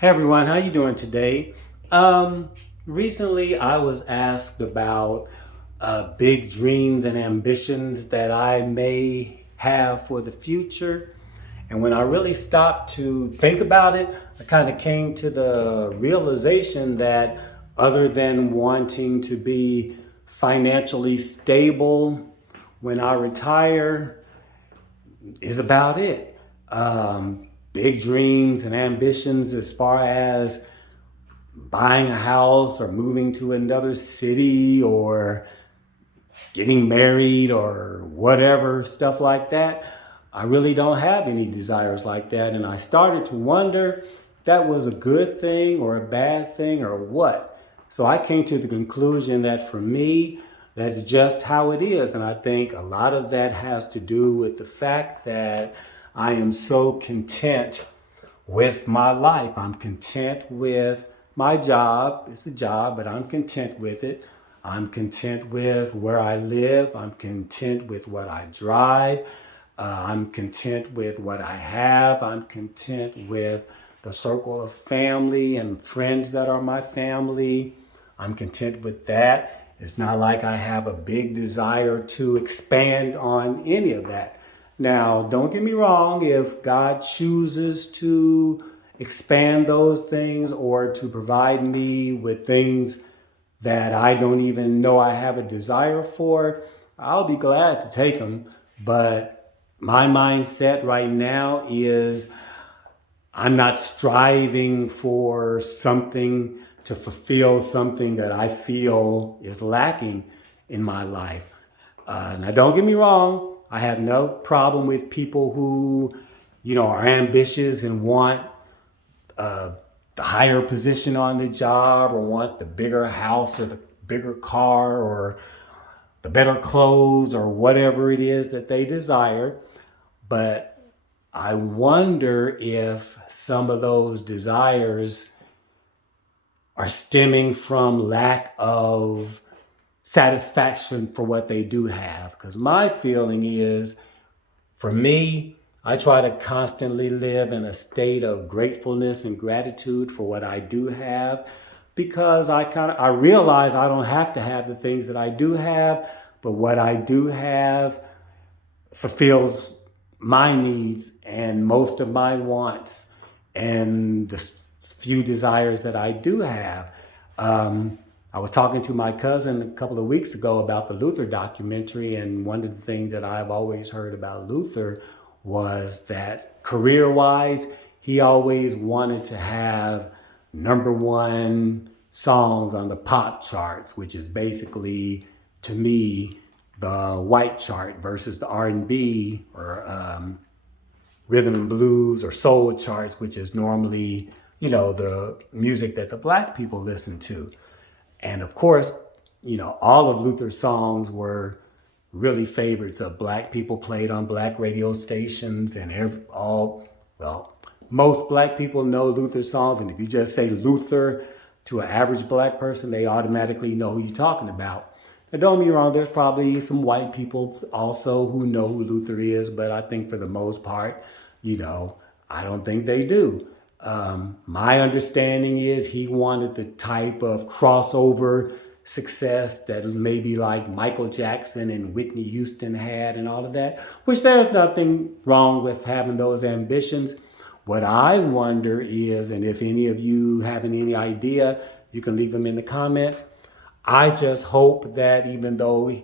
Hey everyone, how you doing today? Um, Recently I was asked about big dreams and ambitions that I may have for the future. And when I really stopped to think about it, I kind of came to the realization that other than wanting to be financially stable when I retire, is about it. Big dreams and ambitions as far as buying a house or moving to another city or getting married or whatever, stuff like that. I really don't have any desires like that. And I started to wonder if that was a good thing or a bad thing or what. So I came to the conclusion that for me, that's just how it is. And I think a lot of that has to do with the fact that I am so content with my life. I'm content with my job. It's a job, but I'm content with it. I'm content with where I live. I'm content with what I drive. I'm content with what I have. I'm content with the circle of family and friends that are my family. I'm content with that. It's not like I have a big desire to expand on any of that. Now, don't get me wrong, if God chooses to expand those things or to provide me with things that I don't even know I have a desire for, I'll be glad to take them. But my mindset right now is I'm not striving for something to fulfill something that I feel is lacking in my life. Now, don't get me wrong. I have no problem with people who, are ambitious and want the higher position on the job or want the bigger house or the bigger car or the better clothes or whatever it is that they desire. But I wonder if some of those desires are stemming from lack of satisfaction for what they do have. Because my feeling is, for me, I try to constantly live in a state of gratefulness and gratitude for what I do have because I realize I don't have to have the things that I do have, but what I do have fulfills my needs and most of my wants and the few desires that I do have. I was talking to my cousin a couple of weeks ago about the Luther documentary, and one of the things that I've always heard about Luther was that career wise, he always wanted to have number one songs on the pop charts, which is basically, to me, the white chart versus the R&B or rhythm and blues or soul charts, which is normally, the music that the black people listen to. And of course, all of Luther's songs were really favorites of black people, played on black radio stations, and most black people know Luther songs. And if you just say Luther to an average black person, they automatically know who you're talking about. Now, don't get me wrong, there's probably some white people also who know who Luther is, but I think for the most part, I don't think they do. My understanding is he wanted the type of crossover success that maybe like Michael Jackson and Whitney Houston had and all of that, which there's nothing wrong with having those ambitions. What I wonder is, and if any of you have any idea, you can leave them in the comments. I just hope that even though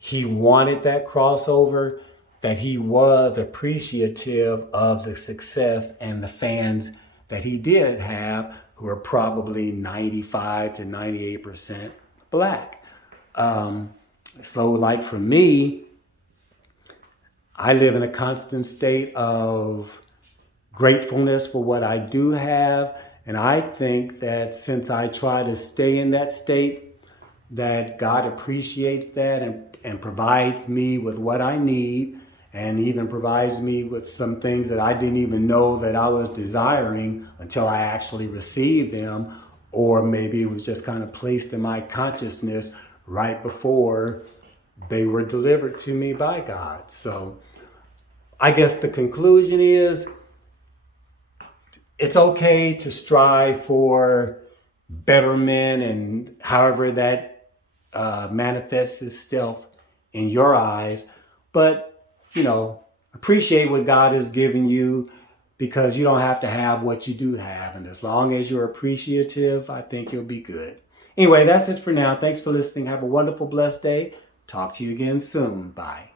he wanted that crossover, that he was appreciative of the success and the fans that he did have, who are probably 95 to 98% black. So like for me, I live in a constant state of gratefulness for what I do have. And I think that since I try to stay in that state, that God appreciates that and provides me with what I need and even provides me with some things that I didn't even know that I was desiring until I actually received them, or maybe it was just kind of placed in my consciousness right before they were delivered to me by God. So I guess the conclusion is it's okay to strive for betterment and however that manifests itself in your eyes. But, appreciate what God has given you, because you don't have to have what you do have. And as long as you're appreciative, I think you'll be good. Anyway, that's it for now. Thanks for listening. Have a wonderful, blessed day. Talk to you again soon. Bye.